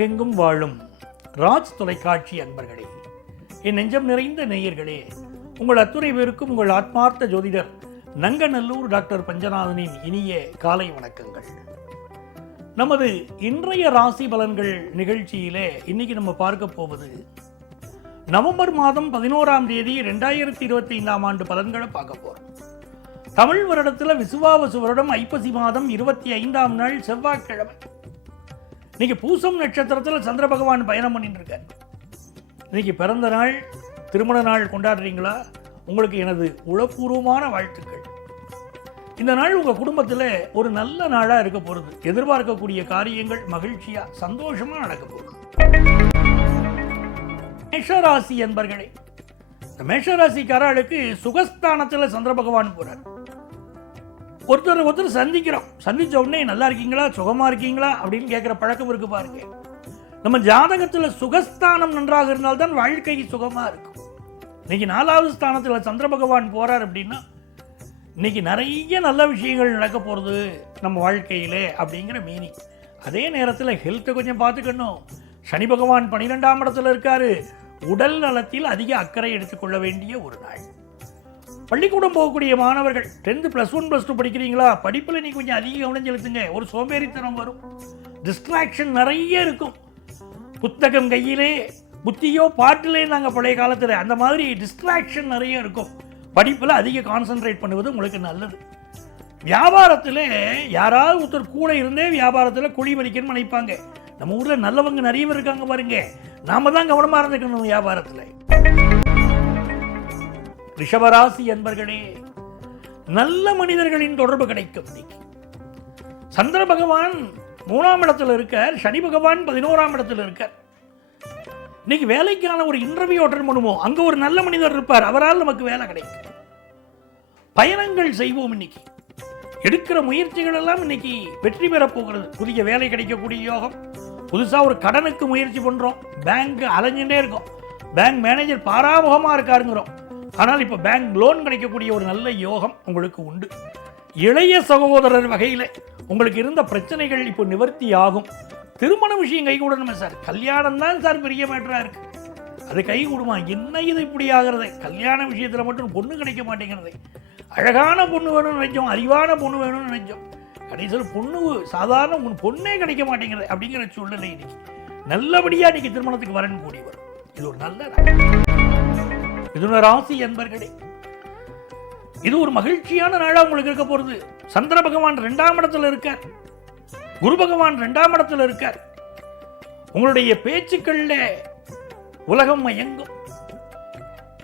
உலகெங்கும் வாழும் ராஜ் தொலைக்காட்சி அன்பர்களே, என் நெஞ்சம் நிறைந்த நேயர்களே, உங்கள் அத்துணை பேருக்கும் உங்கள் ஆத்மார்த்த ஜோதிடர் நங்கநல்லூர் டாக்டர் பஞ்சநாதனின் இனிய காலை வணக்கங்கள். நமது இன்றைய ராசி பலன்கள் நிகழ்ச்சியிலே இன்னைக்கு நம்ம பார்க்க போவது நவம்பர் மாதம் 11ஆம் தேதி 2025ஆம் ஆண்டு பலன்களை பார்க்க போறோம். தமிழ் வருடத்தில் விசுவாவசு வருடம் ஐப்பசி மாதம் 25ஆம் நாள் செவ்வாய்க்கிழமை. இன்னைக்கு பூசம் நட்சத்திரத்தில் சந்திர பகவான் பயணம் பண்ணிட்டு இருக்கார். இன்னைக்கு பிறந்த நாள், திருமண நாள் கொண்டாடுறீங்களா? உங்களுக்கு எனது உளப்பூர்வமான வாழ்த்துக்கள். இந்த நாள் உங்கள் குடும்பத்தில் ஒரு நல்ல நாளாக இருக்க போகிறது. எதிர்பார்க்கக்கூடிய காரியங்கள் மகிழ்ச்சியாக சந்தோஷமாக நடக்க போகுது. மேஷராசி என்பர்களே, இந்த மேஷராசிக்காரர்களுக்கு சுகஸ்தானத்தில் சந்திர பகவான் போகிறார். ஒருத்தர் சந்திக்கிறோம். சந்திச்ச உடனே நல்லா இருக்கீங்களா, சுகமா இருக்கீங்களா அப்படின்னு கேட்குற பழக்கம் இருக்கு பாருங்க. நம்ம ஜாதகத்தில் சுகஸ்தானம் நன்றாக இருந்தால்தான் வாழ்க்கை சுகமா இருக்கும். இன்னைக்கு 4வது ஸ்தானத்தில் சந்திர பகவான் போறார் அப்படின்னா இன்னைக்கு நிறைய நல்ல விஷயங்கள் நடக்க போகிறது நம்ம வாழ்க்கையிலே அப்படிங்கிற மீனிங். அதே நேரத்தில் ஹெல்த்தை கொஞ்சம் பார்த்துக்கணும். சனி பகவான் 12ஆம் இடத்துல இருக்காரு. உடல் நலத்தில் அதிக அக்கறை எடுத்துக்கொள்ள வேண்டிய ஒரு நாள். பள்ளிக்கூடம் போகக்கூடிய மாணவர்கள் 10th +1 +2 படிக்கிறீங்களா? படிப்பில் நீ கொஞ்சம் அதிக கவனம் செலுத்துங்க. ஒரு சோம்பேறித்தனம் வரும், டிஸ்ட்ராக்ஷன் நிறைய இருக்கும். புத்தகம் கையிலே, புத்தியோ பாட்டிலே நாங்கள் பழைய காலத்தில் அந்த மாதிரி டிஸ்ட்ராக்ஷன் நிறைய இருக்கும். படிப்பில் அதிக கான்சன்ட்ரேட் பண்ணுவது உங்களுக்கு நல்லது. வியாபாரத்தில் யாராவது ஒருத்தர் கூட இருந்தே வியாபாரத்தில் குழி பறிக்கணும்னு நினைப்பாங்க. நம்ம ஊரில் நல்லவங்க நிறைய பேர் இருக்காங்க பாருங்க. நாம தான் கவனமாக இருந்துக்கணும் வியாபாரத்தில். ரிஷபராசி என்பர்களே, நல்ல மனிதர்களின் தொடர்பு கிடைக்கும். சந்திர பகவான் 3ஆம் இடத்துல இருக்கார், சனி பகவான் 11ஆம் இடத்துல இருக்கார். இன்னைக்கு வேலைக்கான ஒரு இன்டர்வியூ அட்டெண்ட் பண்ணுவோம், அங்க ஒரு நல்ல மனிதர் இருப்பார், அவரால் நமக்கு வேலை கிடைக்கும். பயணங்கள் செய்வோம். இன்னைக்கு எடுக்கிற முயற்சிகள் எல்லாம் இன்னைக்கு வெற்றி பெறப் போகிறது. புதிய வேலை கிடைக்கக்கூடிய யோகம். புதுசாக ஒரு கடனுக்கு முயற்சி பண்றோம், பேங்க் அலைஞ்சுட்டே இருக்கும், பேங்க் மேனேஜர் பாராமுகமா இருக்காருங்கிறோம். ஆனால் இப்போ பேங்க் லோன் கிடைக்கக்கூடிய ஒரு நல்ல யோகம் உங்களுக்கு உண்டு. இளைய சகோதரர் வகையில் உங்களுக்கு இருந்த பிரச்சனைகள் இப்போ நிவர்த்தி ஆகும். திருமண விஷயம் கை கூடணுமே சார், கல்யாணம் தான் சார் பெரிய மேட்டராக இருக்கு, அது கை கூடுமா? என்ன இது இப்படி ஆகிறது? கல்யாண விஷயத்தில் மட்டும் பொண்ணு கிடைக்க மாட்டேங்கிறது. அழகான பொண்ணு வேணும்னு நினைச்சோம், அறிவான பொண்ணு வேணும்னு நினைச்சோம், கடைசியில் பொண்ணு சாதாரண பொண்ணே கிடைக்க மாட்டேங்கிறது அப்படிங்கிற சூழ்நிலை இன்னைக்கு நல்லபடியாக இன்னைக்கு திருமணத்துக்கு வரணும் கூடி வரும். இது ஒரு நல்ல மிதுன ராசி என்பர்களே, இது ஒரு மகிழ்ச்சியான நாளா உங்களுக்கு இருக்க போறது. சந்திர பகவான் 2ஆம் இடத்துல இருக்கார், குரு பகவான் 2ஆம் இடத்துல இருக்கார். உங்களுடைய பேச்சுக்கள்ல உலகம் மயங்கும்.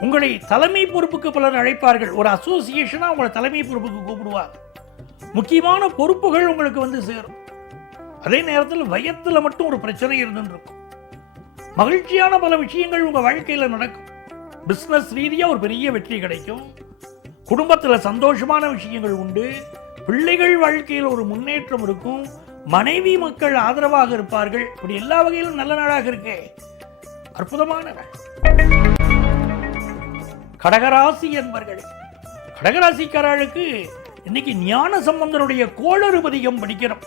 உங்களை தலைமை பொறுப்புக்கு பலர் அழைப்பார்கள். ஒரு அசோசியேஷனா உங்களை தலைமை பொறுப்புக்கு கூப்பிடுவார். முக்கியமான பொறுப்புகள் உங்களுக்கு வந்து சேரும். அதே நேரத்தில் வயத்துல மட்டும் ஒரு பிரச்சனை இருந்துருக்கும். மகிழ்ச்சியான பல விஷயங்கள் உங்க வாழ்க்கையில நடக்கும். பிசினஸ் ரீதியாக ஒரு பெரிய வெற்றி கிடைக்கும். குடும்பத்தில் சந்தோஷமான விஷயங்கள் உண்டு. பிள்ளைகள் வாழ்க்கையில் ஒரு முன்னேற்றம் இருக்கும். மனைவி மக்கள் ஆதரவாக இருப்பார்கள். இப்படி எல்லா வகையிலும் நல்ல நாளாக இருக்கே, அற்புதமான நாள். கடகராசி என்பர்கள், கடகராசிக்காரர்களுக்கு இன்னைக்கு ஞான சம்பந்தருடைய கோளறுபதிகம் படிக்கிறோம்.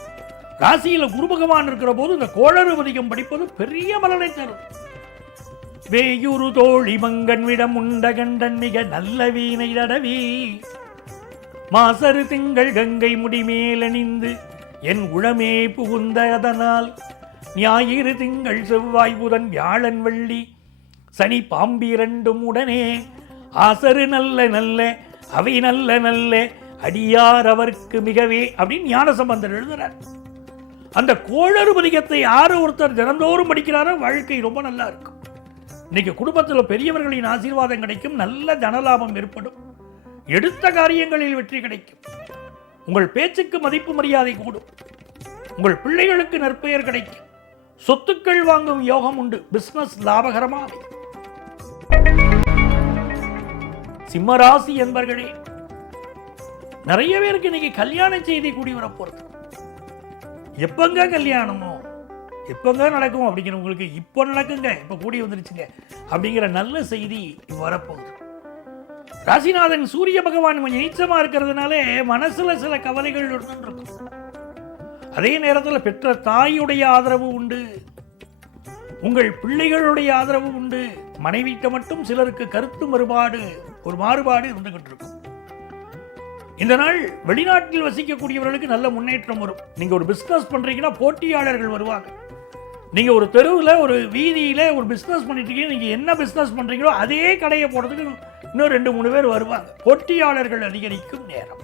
ராசியில் குரு பகவான் இருக்கிற போது இந்த கோளறுபதிகம் படிப்பது பெரிய பலனை தரும். வேயுரு தோழி மங்கன் விடம் உண்டகண்டன் மிக நல்ல வீணை தடவி மாசரு திங்கள் கங்கை முடிமேலணிந்து என் உளமே புகுந்த அதனால் ஞாயிறு திங்கள் செவ்வாய் புதன் வியாழன் வெள்ளி சனி பாம்பிரண்டும் உடனே ஆசரு நல்ல நல்ல அவை நல்ல நல்ல அடியார் அவர்க்கு மிகவே அப்படின்னு ஞான சம்பந்தர் எழுதுறார். அந்த கோளறுபதிகத்தை யாரு ஒருத்தர் தினந்தோறும் படிக்கிறாரோ வாழ்க்கை ரொம்ப நல்லா இருக்கும். இன்னைக்கு குடும்பத்தில் பெரியவர்களின் ஆசீர்வாதம் கிடைக்கும். நல்ல தனலாபம் ஏற்படும். எடுத்த காரியங்களில் வெற்றி கிடைக்கும். உங்கள் பேச்சுக்கு மதிப்பு மரியாதை கூடும். உங்கள் பிள்ளைகளுக்கு நற்பெயர் கிடைக்கும். சொத்துக்கள் வாங்கும் யோகம் உண்டு. பிசினஸ் லாபகரமாக. சிம்மராசி என்பர்களே, நிறைய பேருக்கு இன்னைக்கு கல்யாண செய்தி கூடி வரப்போறது. எப்பங்க கல்யாணமோ, எப்போங்க நடக்கும் அப்படிங்கிறவங்களுக்கு இப்போ நடக்குங்க, இப்போ கூடி வந்துருச்சுங்க அப்படிங்கிற நல்ல செய்தி வரப்போகுது. ராசிநாதன் சூரிய பகவான் கொஞ்சம் நீச்சமாக இருக்கிறதுனால மனசுல சில கவலைகள் இருக்கும். அதே நேரத்தில் பெற்ற தாயுடைய ஆதரவு உண்டு. உங்கள் பிள்ளைகளுடைய ஆதரவு உண்டு. மனைவிட்ட மட்டும் சிலருக்கு கருத்து ஒரு மாறுபாடு இருந்துகிட்டு இருக்கும். இந்த நாள் வெளிநாட்டில் வசிக்கக்கூடியவர்களுக்கு நல்ல முன்னேற்றம் வரும். நீங்க ஒரு பிசினஸ் பண்றீங்கன்னா போட்டியாளர்கள் வருவாங்க. நீங்க ஒரு தெருவில் ஒரு வீதியில ஒரு பிசினஸ் பண்ணிட்டு இருக்கீங்க, நீங்க என்ன பிசினஸ் பண்றீங்களோ அதே கடையை போடுறதுக்கு இன்னும் 2-3 பேர் வருவாங்க. போட்டியாளர்கள் அதிகரிக்கும் நேரம்.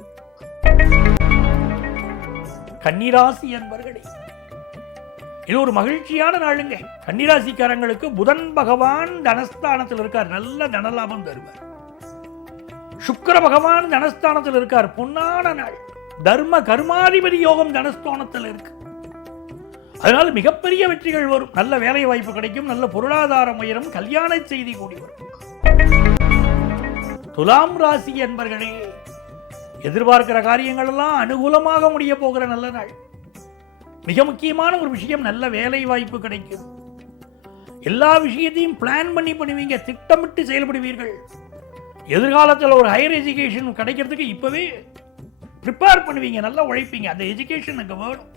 கன்னிராசி என்பர்களே, இது ஒரு மகிழ்ச்சியான நாளுங்க. கன்னிராசிக்காரங்களுக்கு புதன் பகவான் தனஸ்தானத்தில் இருக்கார், நல்ல தனலாபம் தருவார். சுக்கிர பகவான் தனஸ்தானத்தில் இருக்கார், பொன்னான நாள். தர்ம கர்மாதிபதி யோகம் தனஸ்தானத்தில் இருக்கு. அதனால மிகப்பெரிய வெற்றிகள் வரும். நல்ல வேலை வாய்ப்பு கிடைக்கும், நல்ல பொருளாதாரம் உயரும், கல்யாண செய்தி கூடி வரும். துலாம் ராசி என்பர்களே, எதிர்பார்க்கிற காரியங்கள் எல்லாம் அனுகூலமாக முடிய போகிற நல்ல நாள். மிக முக்கியமான ஒரு விஷயம், நல்ல வேலை வாய்ப்பு கிடைக்கும். எல்லா விஷயத்தையும் பிளான் பண்ணி பண்ணுவீங்க, திட்டமிட்டு செயல்படுவீர்கள். எதிர்காலத்தில் ஒரு ஹையர் எஜுகேஷன் கிடைக்கிறதுக்கு இப்பவே ப்ரிப்பேர் பண்ணுவீங்க, நல்லா உழைப்பீங்க. அந்த எஜுகேஷன் அங்கே வேணும்,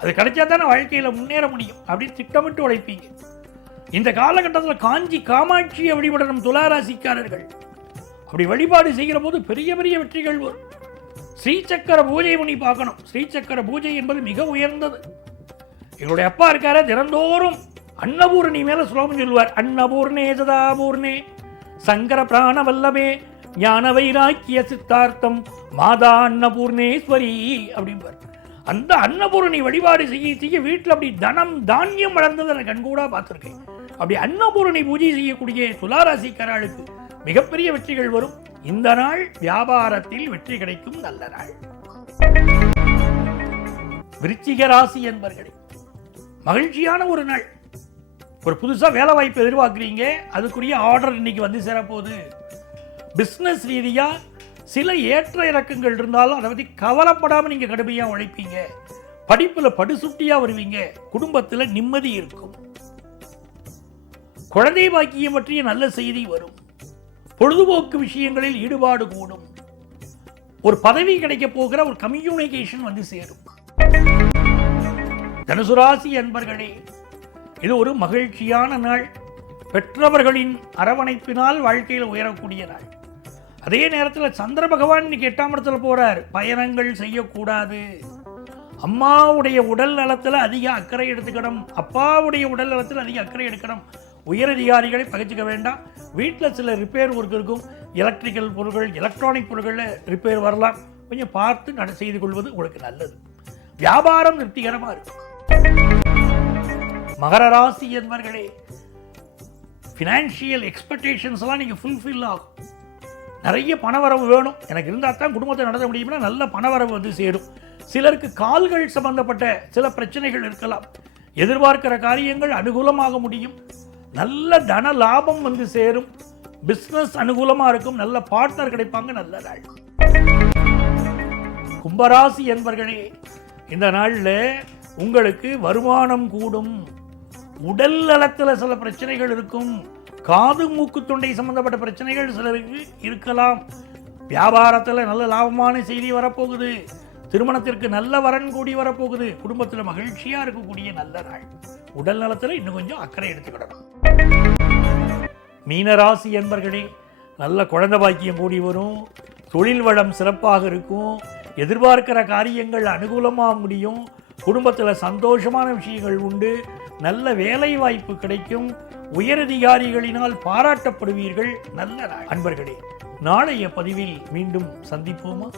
அது கிடைச்சா தானே வாழ்க்கையில் முன்னேற முடியும். அப்படின்னு திட்டமிட்டு உழைப்பீங்க. இந்த காலகட்டத்தில் காஞ்சி காமாட்சியை வழிபடணும் துளாராசிக்காரர்கள். அப்படி வழிபாடு செய்கிற போது பெரிய பெரிய வெற்றிகள் வரும். ஸ்ரீசக்கர பூஜை பண்ணி பார்க்கணும். ஸ்ரீசக்கர பூஜை என்பது மிக உயர்ந்தது. எங்களுடைய அப்பா இருக்கார, தினந்தோறும் அன்னபூர்ணி மேல ஸ்லோகம் சொல்லுவார். அன்னபூர்ணே சதாபூர்ணே சங்கர பிராண வல்லமே ஞான வைராக்கிய சித்தார்த்தம் மாதா அன்னபூர்ணேஸ்வரி அப்படிம்பார். அந்த அன்னபூரணி வழிபாடு செய்ய வீட்டில் அப்படி தனம் தானியம் வளர்ந்ததை நான் கண்கூடா பார்த்துருக்கேன். அப்படி அன்னபூரணி பூஜை செய்யக்கூடிய துளாராசிக்காரர்களுக்கு மிகப்பெரிய வெற்றிகள் வரும். இந்த நாள் வியாபாரத்தில் வெற்றி கிடைக்கும் நல்ல நாள். விருச்சிக ராசி என்பர்களே, மகிழ்ச்சியான ஒரு நாள். ஒரு புதுசா வேலை வாய்ப்பு எதிர்பார்க்குறீங்க, அதுக்குரிய ஆர்டர் இன்னைக்கு வந்து சேரப்போகுது. பிசினஸ் ரீதியா சில ஏற்ற இறக்கங்கள் இருந்தாலும் அதை பற்றி கவலைப்படாமல் நீங்கள் கடுமையாக உழைப்பீங்க. படிப்பில் படுசுட்டியாக வருவீங்க. குடும்பத்தில் நிம்மதி இருக்கும். குழந்தை பாக்கியம் பற்றிய நல்ல செய்தி வரும். பொழுதுபோக்கு விஷயங்களில் ஈடுபாடு கூடும். ஒரு பதவி கிடைக்க போகிற ஒரு கம்யூனிகேஷன் வந்து சேரும். தனுசு ராசி அன்பர்களே, இது ஒரு மகிழ்ச்சியான நாள். பெற்றவர்களின் அரவணைப்பினால் வாழ்க்கையில் உயரக்கூடிய நாள். அதே நேரத்தில் சந்திர பகவான் இன்னைக்கு 8ஆம் இடத்துல போறார். பயணங்கள் செய்யக்கூடாது. அம்மாவுடைய உடல் நலத்தில் அதிக அக்கறை எடுத்துக்கணும். அப்பாவுடைய உடல் நலத்தில் அதிக அக்கறை எடுக்கணும். உயரதிகாரிகளை பகிர்ச்சிக்க வேண்டாம். வீட்டில் சில ரிப்பேர் ஒர்க் இருக்கும். எலக்ட்ரிக்கல் பொருட்கள், எலக்ட்ரானிக் பொருட்களில் ரிப்பேர் வரலாம். கொஞ்சம் பார்த்து செய்து கொள்வது உங்களுக்கு நல்லது. வியாபாரம் திருப்திகரமாக இருக்கும். மகர ராசி என்பவர்களே, ஃபினான்ஷியல் எக்ஸ்பெக்டேஷன்ஸ் எல்லாம் நீங்கள் ஃபுல்ஃபில் ஆகும். நிறைய பணவரவு வேணும், எனக்கு இருந்தால் தான் குடும்பத்தை நடத்த முடியும்னா நல்ல பணவரவு வந்து சேரும். சிலருக்கு கால்கள் சம்பந்தப்பட்ட சில பிரச்சனைகள் இருக்கலாம். எதிர்பார்க்கிற காரியங்கள் அனுகூலமாக முடியும். நல்ல தன லாபம் வந்து சேரும். பிஸ்னஸ் அனுகூலமாக இருக்கும். நல்ல பார்ட்னர் கிடைப்பாங்க. நல்ல நாள். கும்பராசி என்பர்களே, இந்த நாளில் உங்களுக்கு வருமானம் கூடும். உடல் நலத்தில் சில பிரச்சனைகள் இருக்கும். காது மூக்கு தொண்டை சம்பந்தப்பட்ட பிரச்சனைகள் சிலருக்கு இருக்கலாம். வியாபாரத்தில் நல்ல லாபமான செய்தி வரப்போகுது. திருமணத்திற்கு நல்ல வரன் கூடி வரப்போகுது. குடும்பத்தில் மகிழ்ச்சியாக இருக்கக்கூடிய நல்ல நாள். உடல் நலத்தில் இன்னும் கொஞ்சம் அக்கறை எடுத்துக்கிடணும். மீனராசி என்பர்களே, நல்ல குழந்தை பாக்கியம் கூடி வரும். தொழில் வளம் சிறப்பாக இருக்கும். எதிர்பார்க்கிற காரியங்கள் அனுகூலமாக முடியும். குடும்பத்தில் சந்தோஷமான விஷயங்கள் உண்டு. நல்ல வேலை வாய்ப்பு கிடைக்கும். உயரதிகாரிகளினால் பாராட்டப்படுவீர்கள். நல்ல நாள். அன்பர்களே, நாளைய பதிவில் மீண்டும் சந்திப்போமா?